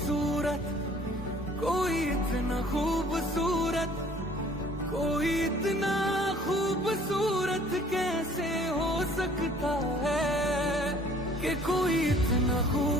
खूबसूरत, कोई इतना खूबसूरत, कोई इतना खूबसूरत कैसे हो सकता है कि कोई इतना खूब